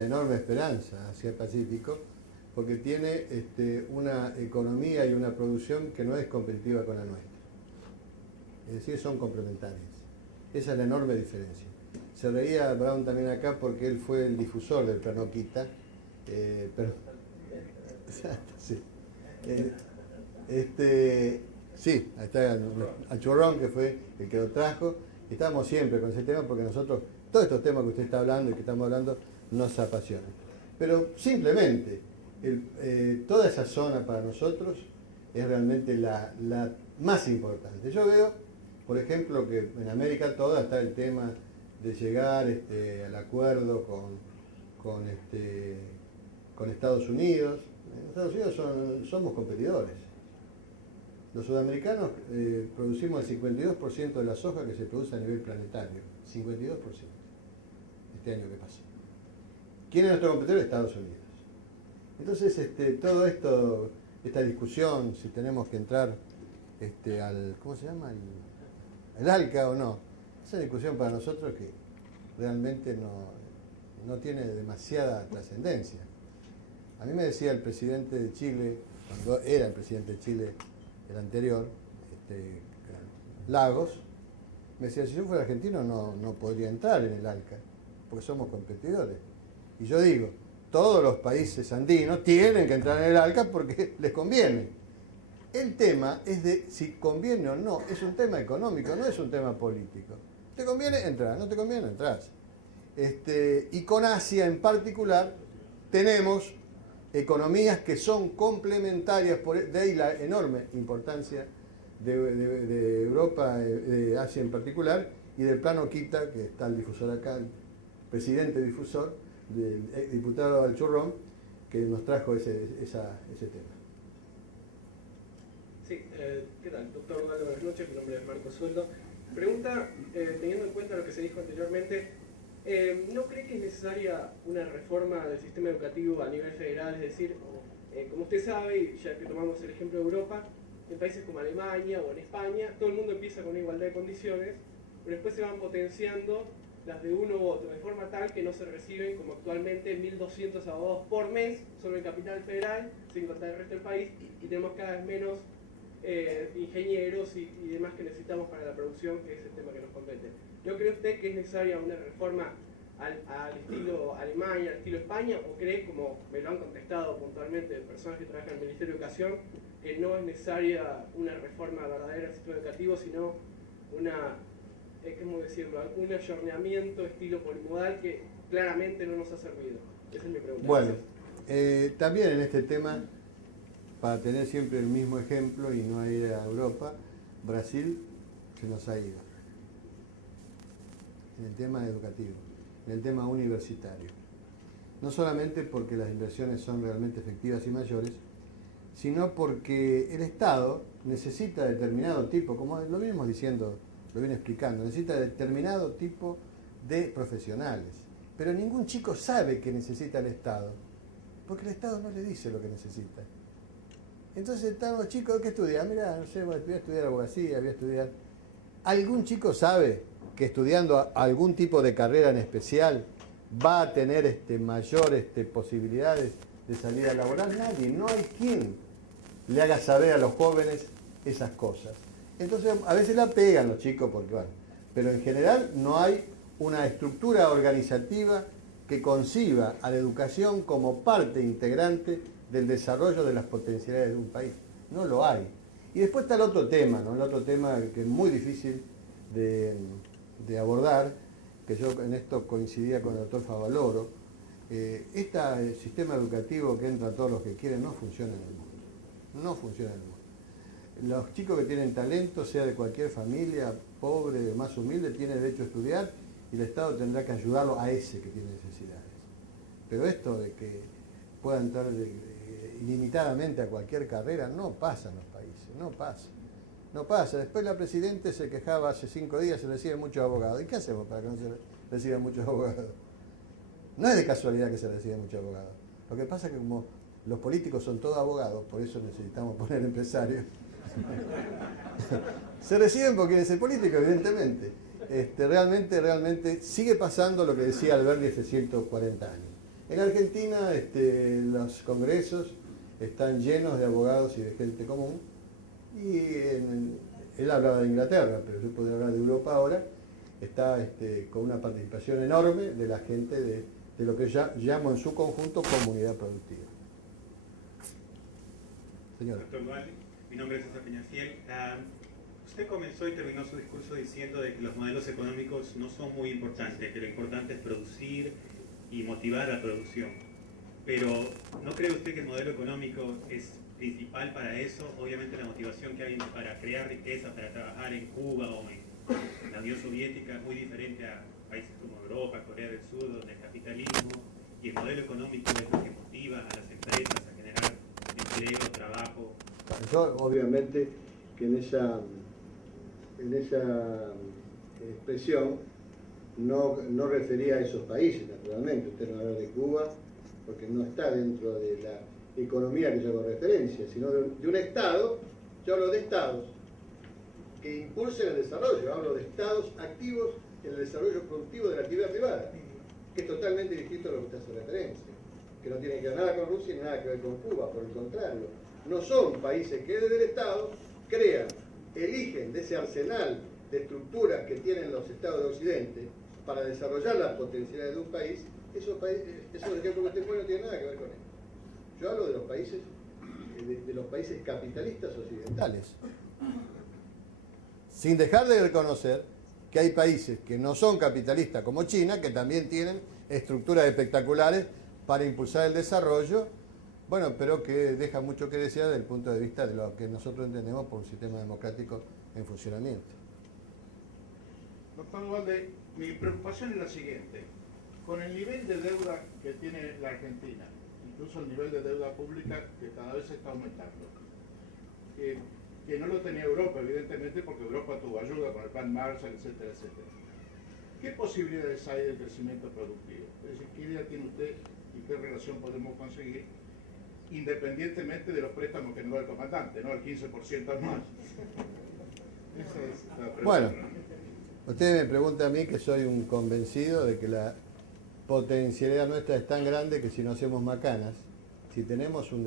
enorme esperanza hacia el Pacífico, porque tiene una economía y una producción que no es competitiva con la nuestra. Es decir, son complementarias. Esa es la enorme diferencia. Se reía Brown también acá porque él fue el difusor del Pernocta, pero sí. Sí, ahí está al Churrón, que fue el que lo trajo. Estamos siempre con ese tema porque nosotros, todos estos temas que usted está hablando y que estamos hablando, nos apasionan. Pero simplemente, toda esa zona para nosotros es realmente la más importante. Yo veo, por ejemplo, que en América toda está el tema de llegar al acuerdo con Estados Unidos. En Estados Unidos somos competidores. Los sudamericanos producimos el 52% de la soja que se produce a nivel planetario. 52%. Este año que pasó. ¿Quién es nuestro competidor? Estados Unidos. Entonces, todo esto, esta discusión, si tenemos que entrar al, ¿cómo se llama? El ALCA o no. Esa discusión para nosotros que realmente no tiene demasiada trascendencia. A mí me decía el presidente de Chile, cuando era el presidente de Chile, el anterior, Lagos, me decía, si yo fuera argentino no podría entrar en el ALCA, porque somos competidores. Y yo digo, todos los países andinos tienen que entrar en el ALCA porque les conviene. El tema es de si conviene o no, es un tema económico, no es un tema político. ¿Te conviene? Entrar, no te conviene, entras. Y con Asia en particular tenemos economías que son complementarias, de ahí la enorme importancia de Europa, de Asia en particular, y del plan Oquita, que está el difusor acá, el presidente difusor, del diputado al Churrón, que nos trajo ese tema. Sí, ¿qué tal? Doctor Ronaldo, buenas noches, mi nombre es Marco Sueldo. Pregunta, teniendo en cuenta lo que se dijo anteriormente, ¿no cree que es necesaria una reforma del sistema educativo a nivel federal? Es decir, como usted sabe, y ya que tomamos el ejemplo de Europa, en países como Alemania o en España, todo el mundo empieza con una igualdad de condiciones, pero después se van potenciando las de uno u otro, de forma tal que no se reciben, como actualmente, 1.200 abogados por mes, solo en Capital Federal, sin contar el resto del país, y tenemos cada vez menos ingenieros y demás que necesitamos para la producción, que es el tema que nos compete. ¿No cree usted que es necesaria una reforma al estilo Alemania, al estilo España, o cree, como me lo han contestado puntualmente personas que trabajan en el Ministerio de Educación, que no es necesaria una reforma verdadera del sistema educativo, sino ¿cómo decirlo?, un ayornamiento estilo polimodal que claramente no nos ha servido? Esa es mi pregunta. Bueno, también en este tema, para tener siempre el mismo ejemplo y no ir a Europa, Brasil se nos ha ido. En el tema educativo, en el tema universitario. No solamente porque las inversiones son realmente efectivas y mayores, sino porque el Estado necesita determinado tipo, como lo venimos diciendo, lo viene explicando, necesita determinado tipo de profesionales. Pero ningún chico sabe que necesita el Estado, porque el Estado no le dice lo que necesita. Entonces están los chicos que estudian, mira, no sé, voy a estudiar abogacía, voy a estudiar. ¿Algún chico sabe que estudiando algún tipo de carrera en especial va a tener mayores posibilidades de salida laboral? Nadie, no hay quien le haga saber a los jóvenes esas cosas. Entonces a veces la pegan los chicos porque van, pero en general no hay una estructura organizativa que conciba a la educación como parte integrante del desarrollo de las potencialidades de un país. No lo hay. Y después está el otro tema, ¿no? El otro tema que es muy difícil de abordar, que yo en esto coincidía con el doctor Favaloro. Este sistema educativo que entra a todos los que quieren no funciona en el mundo. No funciona en el mundo. Los chicos que tienen talento, sea de cualquier familia, pobre, más humilde, tienen derecho a estudiar y el Estado tendrá que ayudarlo a ese que tiene necesidades. Pero esto de que pueda entrar ilimitadamente a cualquier carrera no pasa en los países, no pasa. No pasa. Después la Presidenta se quejaba hace 5 días, se reciben muchos abogados. ¿Y qué hacemos para que no se reciban muchos abogados? No es de casualidad que se reciban muchos abogados. Lo que pasa es que como los políticos son todos abogados, por eso necesitamos poner empresarios. Se reciben porque es el político, evidentemente. Realmente sigue pasando lo que decía Alberti hace 140 años. En Argentina los congresos están llenos de abogados y de gente común, y él hablaba de Inglaterra, pero yo podría hablar de Europa ahora, está con una participación enorme de la gente de lo que yo llamo en su conjunto comunidad productiva. Señor. Doctor Dual, mi nombre es César Peñafiel. Usted comenzó y terminó su discurso diciendo de que los modelos económicos no son muy importantes, que lo importante es producir y motivar la producción. Pero ¿no cree usted que el modelo económico es principal para eso? Obviamente la motivación que hay para crear riqueza, para trabajar en Cuba o en la Unión Soviética es muy diferente a países como Europa, Corea del Sur, donde el capitalismo y el modelo económico es lo que motiva a las empresas a generar empleo, trabajo. Yo obviamente que en esa expresión no refería a esos países, naturalmente. Usted no habla de Cuba porque no está dentro de la economía que yo hago referencia, sino de un Estado. Yo hablo de Estados que impulsen el desarrollo, hablo de Estados activos en el desarrollo productivo de la actividad privada, que es totalmente distinto a lo que usted hace referencia, que no tiene que ver nada con Rusia ni nada que ver con Cuba, por el contrario. No son países que desde el Estado crean, eligen de ese arsenal de estructuras que tienen los Estados de Occidente para desarrollar las potencialidades de un país. Esos ejemplos que usted pone no tienen nada que ver con eso. Yo hablo de los países capitalistas occidentales, sin dejar de reconocer que hay países que no son capitalistas como China, que también tienen estructuras espectaculares para impulsar el desarrollo, bueno, pero que deja mucho que desear desde el punto de vista de lo que nosotros entendemos por un sistema democrático en funcionamiento. Doctor Duvalde, mi preocupación es la siguiente. Con el nivel de deuda que tiene la Argentina, incluso el nivel de deuda pública que cada vez está aumentando, que no lo tenía Europa, evidentemente, porque Europa tuvo ayuda con el plan Marshall, etcétera, etcétera. ¿Qué posibilidades hay de crecimiento productivo? Es decir, ¿qué idea tiene usted y qué relación podemos conseguir, independientemente de los préstamos que nos da el comandante, ¿no? El 15% anual. Esa es la pregunta. Bueno, usted me pregunta a mí, que soy un convencido de que la potencialidad nuestra es tan grande que si no hacemos macanas, si tenemos un